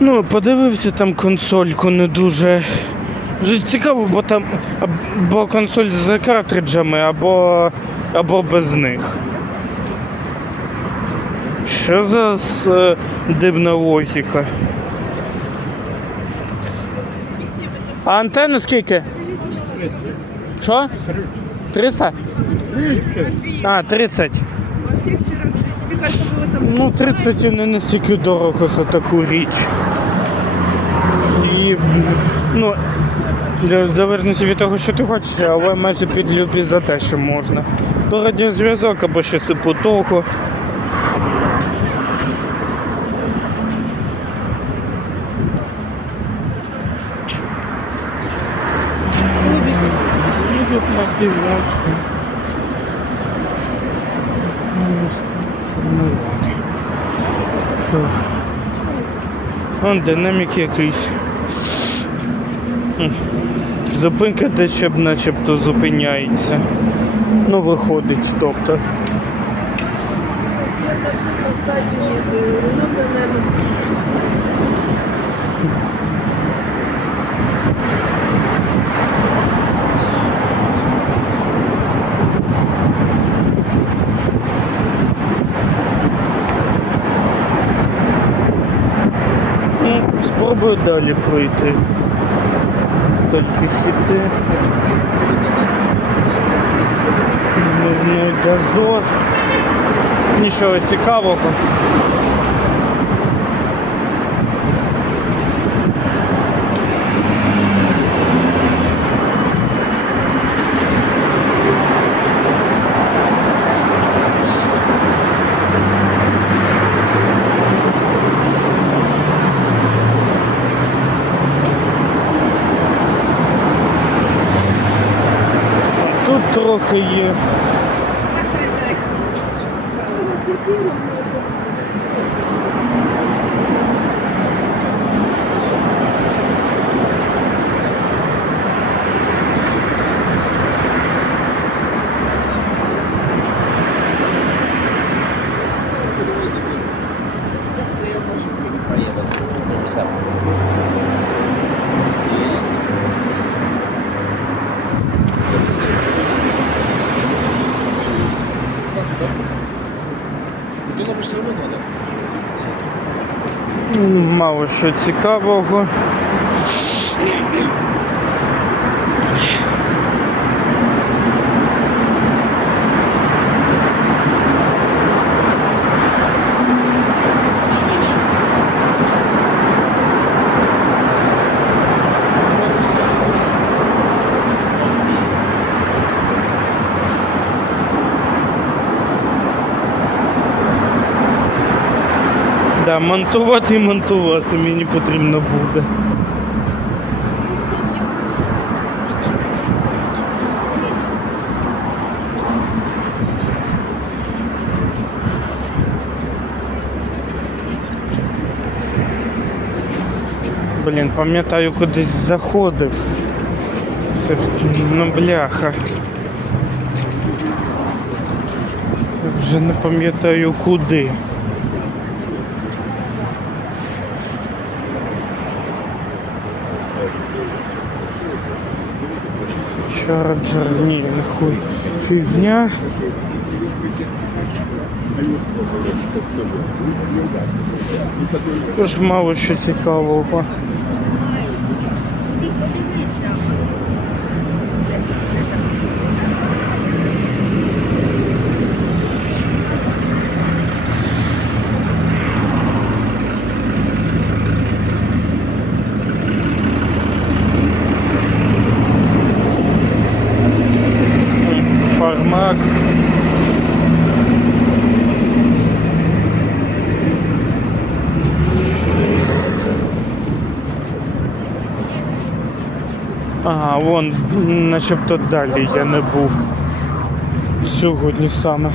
Ну, подивився там консольку не дуже. Вже цікаво, бо там або консоль з картриджами, або, або без них. Що за с- дивна логіка? А антенна скільки? Що? 300? А, 30. Ну, 30 не настільки дорого за таку річ. І, ну, залежності від того, що ти хочеш, але майже під любі за те, що можна. То радіозв'язок або щось типу того. Вон динамік якийсь. Зупинка дещо б начебто зупиняється. Ну, виходить, тобто. Ну, спробую далі пройти. Тільки хіти. Дневний дозор. Нічого цікавого. Тут трохи є. Мало що цікавого. Да, монтувати і монтувати мені потрібно буде. Блін, пам'ятаю, кудись заходив. Ну, бляха. Вже не пам'ятаю куди. Чарджер, ні, нахуй. Фігня. Тож мало що цікавого. Вон, начебто далі я не був. Сьогодні саме.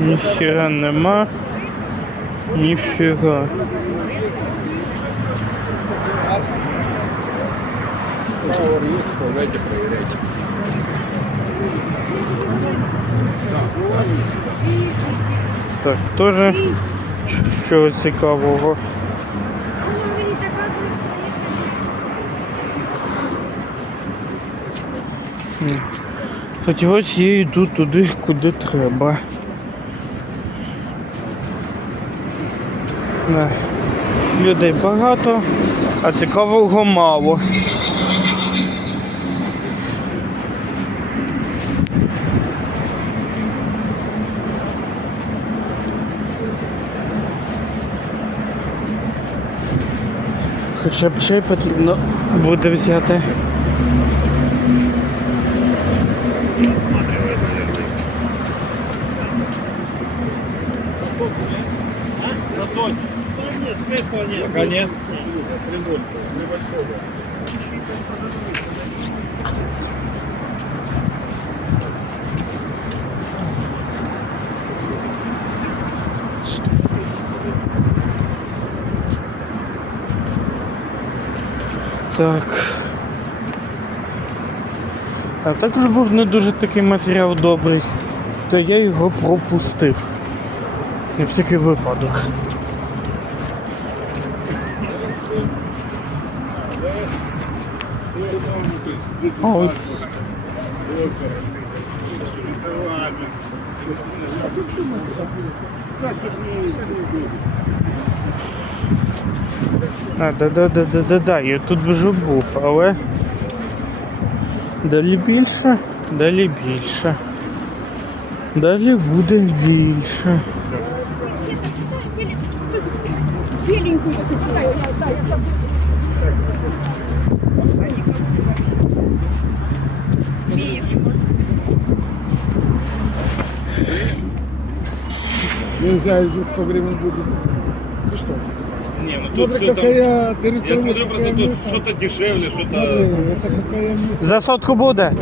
Ніхера нема, ніфіга. Повар есть, проверяйте. Так, теж чогось цікавого. Хоч ось я йду туди, куди треба. Людей багато, а цікавого мало. Б чай потрібно буде взяти. Пока нет. Так. А також був не дуже такий матеріал добрий, то я його пропустив. На всякий випадок. Ой. А, да-да-да-да-да-да, я тут вже був, але далі більше, далі більше. Далі буде більше. беленькую такую, да, я, да, я забыла. Нельзя здесь 100 гривен будет. Тут Смотри, там- какая территория. Я смотрю, просто тут место. что-то дешевле, Смотри, что-то... это какое место. За сотку буде?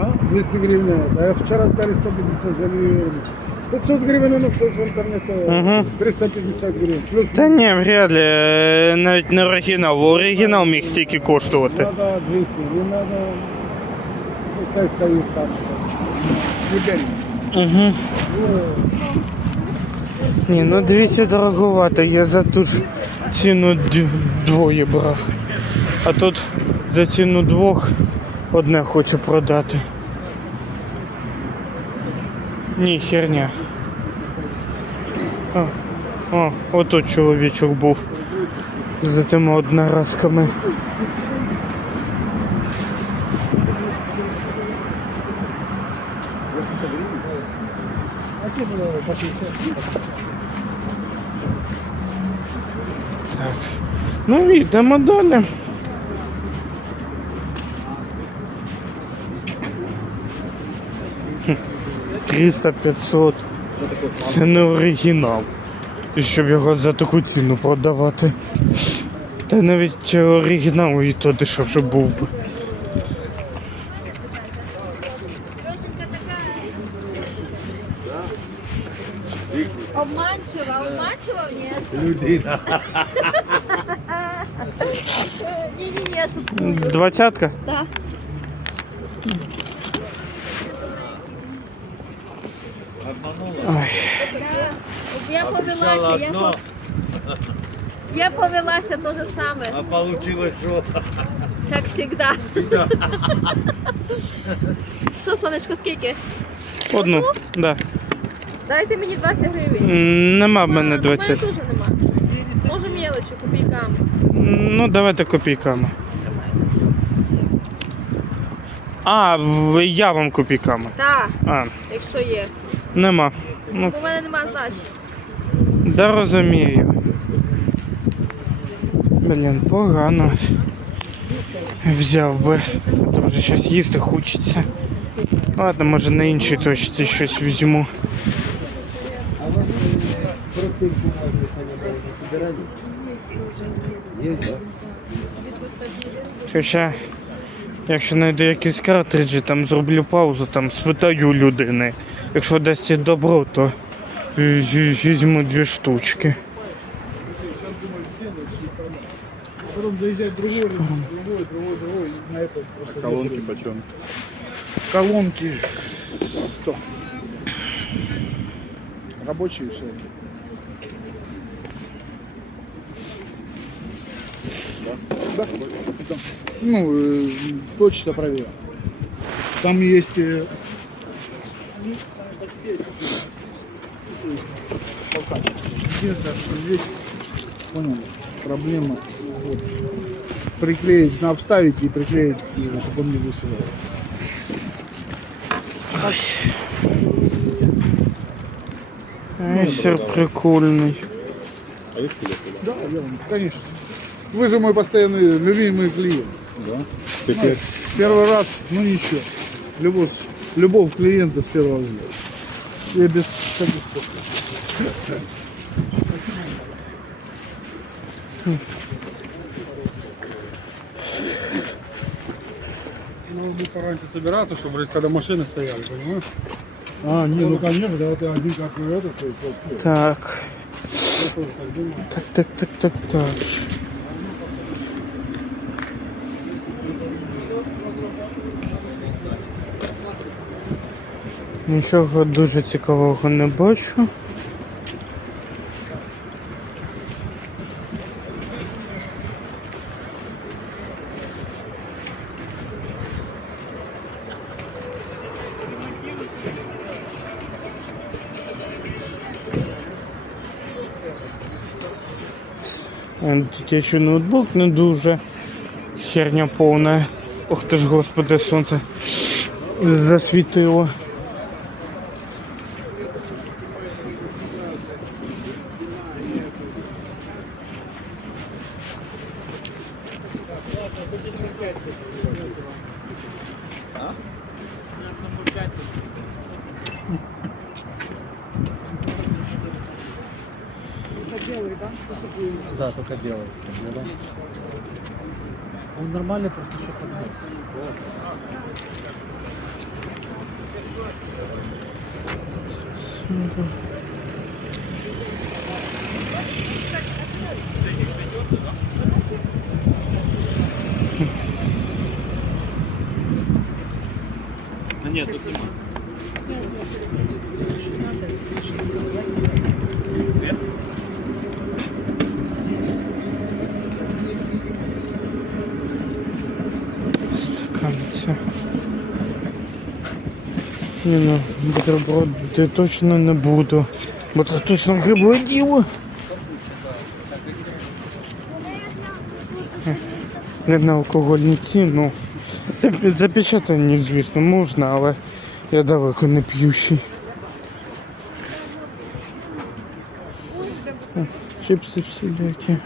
А? 200 гривен. А вчера дали 150 за гривен. 500 гривен у нас тоже в интернете. Мгм. 350 гривен. Плюс Та ні, вряд ли, е, навіть не оригінал. Оригінал міг стільки коштувати. надо 200. Не надо. Пускай стоит там. Теперь. Угу. Ні, ну 200 дороговато, я за ту ж ціну двоє брав. А тут за ціну двох одне хочу продати. Ні, херня. О, о, отут чоловічок був за тими одноразками. Так. Ну йдемо далі. Триста 300-500. Це не оригінал. І щоб його за таку ціну продавати. Та навіть оригінал і то дешевше був би. Людина. Не-не-не, я шуткую. Двадцятка? Да. Ой. Да. Я повелася, я, по... я повелася то же саме, А получилось что? як всегда. Що, сонечко, скільки? Одну, да. Дайте мені 20 гривень. Нема в мене А, У мене 20. теж нема. Може мелочі, копійками. Ну, давайте копійками. А, в- я вам копійками. Так, А, якщо є. нема. Ну, в мене нема здачі. да розумію. Блін, погано. взяв би. Там вже щось їсти хочеться. Ладно, може на іншій точці щось візьму. Хоча, якщо знайду якісь картриджі, там зроблю паузу, там спитаю людини. Якщо дасть добро, то візьму дві штучки. Потом заезжает другой, другой, другой, другой, на этот просто Колонки почем? колонки 100. Рабочие всякие. Да. да. Ну, э, точно проверил. Там есть... Где-то здесь, понял, проблема. Вот. Приклеить, на вставить и приклеить, чтобы он не высылался. Ну, Ай, прикольный. А есть Да, я вам, конечно. Вы же мой постоянный любимый клиент. Да. Теперь. Первый раз, ну ничего. Любовь, любовь клиента с первого взгляда. Я без всяких. Надо бы пораньше собираться, чтобы, блядь, когда машины стояли, понимаешь? А, не, ну конечно, да, ты один как и этот, то есть вообще. Так. Я тоже так думаю. Так, так, так, так, так. Нічого дуже цікавого не бачу. Е, Дитячий ноутбук не дуже. Херня повна. Ох ти ж господи, сонце засвітило. Нет, тут нема. Ні, ну, бутерброди точно не буду. Бо це точно грибле діло. Не на алкогольні ці, ну. Зап- Запечатані, звісно, можна, але я далеко не п'ющий. Чипси всілякі.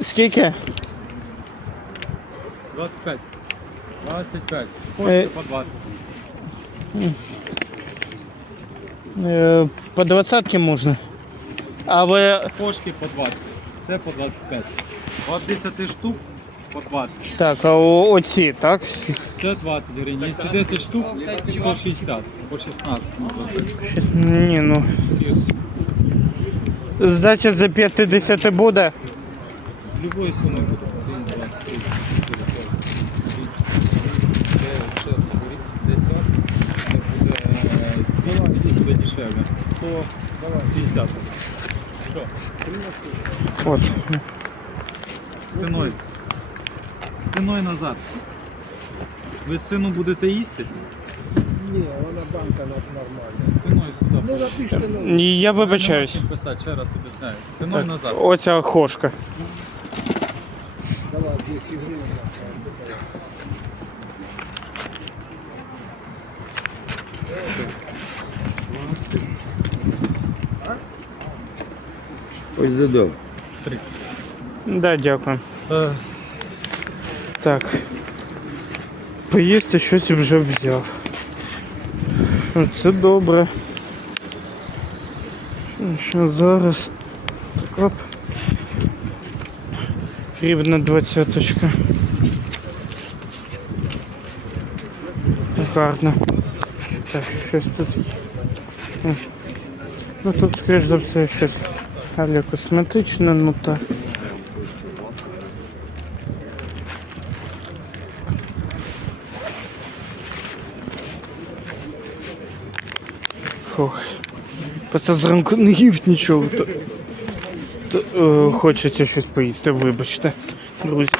Скільки? 25. 25. Э, Кошки по 20. Е, По двадцятки можна. А ви. Кошки по 20. Це по 25. От 10 штук по 20. Так, а о- оці, так? всі? Це 20 гривень. Якщо 10 штук, 160. По 16. Щас- Ні, ну. Здача за 50 буде. З любої суми буде. 150. Що? От. З ціною. З назад. Ви ціну будете їсти? Не, она банка нормальная. З ціною сюди. Ну, напишите, ну, Я вибачаюсь. Писати, ще раз об'ясняю. З ціною Так, назад. оця хошка. давай, 200 гривен. Ось задав. 30. Да, дякую. Так. Поїсти щось вже взяв. Це добре. Що зараз? Оп. Рівна двадцяточка. Гарно. Так, щось тут. є. Ну тут, скоріш за все, щось Але косметична, ну так. Фух. Просто зранку не їв нічого. То, то, о, хочеться щось поїсти, вибачте, друзі.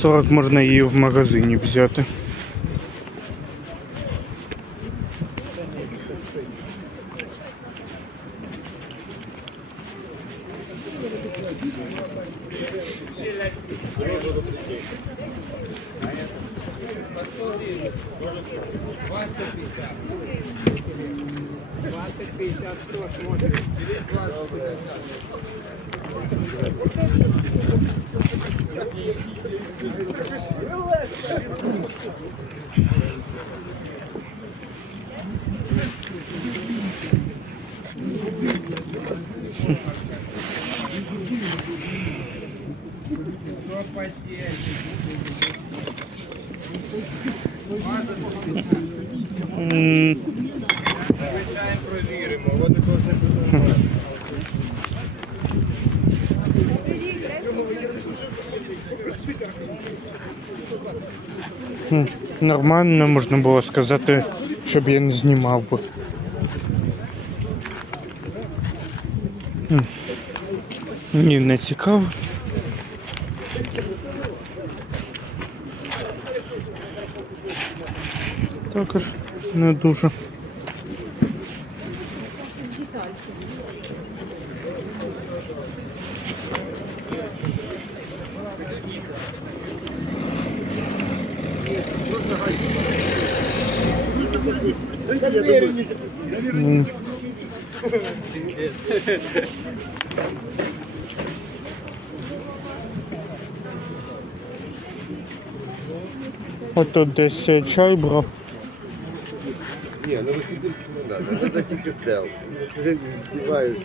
140 можно її в магазине магазині взяти. М, М, Нормально можна було сказати, щоб я не знімав би. Ні, не цікаво. Також не дуже. М. Ото десь чай брав. Ні, Новосибірську не треба, треба тільки тел. Ти здіваєшся.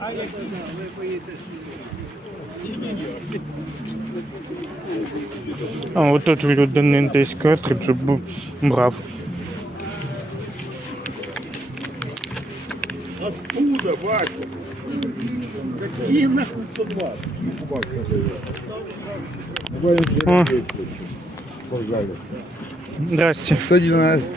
А от тут у людини десь картридж брав. Откуда, батя? Какие нахуй 120? О, здрасте. 190.